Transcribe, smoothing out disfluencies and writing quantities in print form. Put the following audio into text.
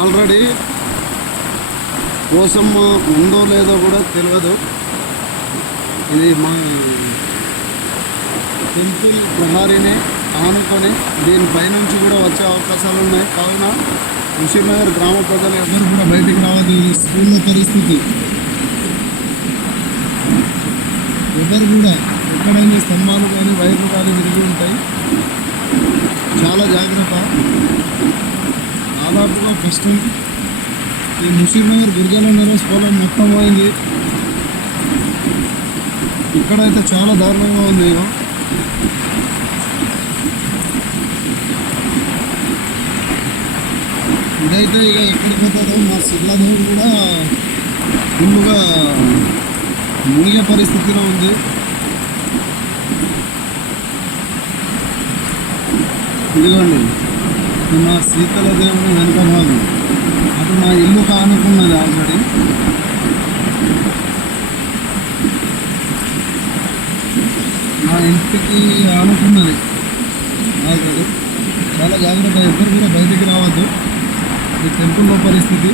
Already Posamma ఉందో లేదో కూడా తెలియదు. ఇది మా టెంపుల్ ప్రహారీనే ఆనుకొని దీనిపైనుంచి కూడా వచ్చే అవకాశాలు ఉన్నాయి. కావున హుషీర్నగర్ గ్రామ ప్రజలు ఎవరు కూడా బయటికి రావద్దు. ఇది స్కూళ్ళ పరిస్థితి. ఎవరు కూడా ఎక్కడైనా స్తంభాలు కానీ వైర్లు కానీ విరిగి ఉంటాయి. చాలా జాగ్రత్త. దాదాపుగా ఫస్ట్ ఈ హుషీర్నగర్ గిరిజన నివాస్ పొలం మొత్తం పోయింది. ఇక్కడైతే చాలా దారుణంగా ఉంది. ఇదైతే ఇక ఎక్కడికి పోతారో మా సిల్లాదేవి కూడా ఫుల్లుగా మునిగే పరిస్థితిలో ఉంది. ఇదిగోండి మా శీతల దేవుని వెనుక భాగం. అది మా ఇల్లు కానుకున్నది ఆల్రెడీ. మా ఇంటికి ఆనుకున్నది ఆల్రెడీ. చాలా జాగ్రత్త. ఎవ్వరు కూడా బయటికి రావద్దు. ఈ టెంపుల్లో పరిస్థితి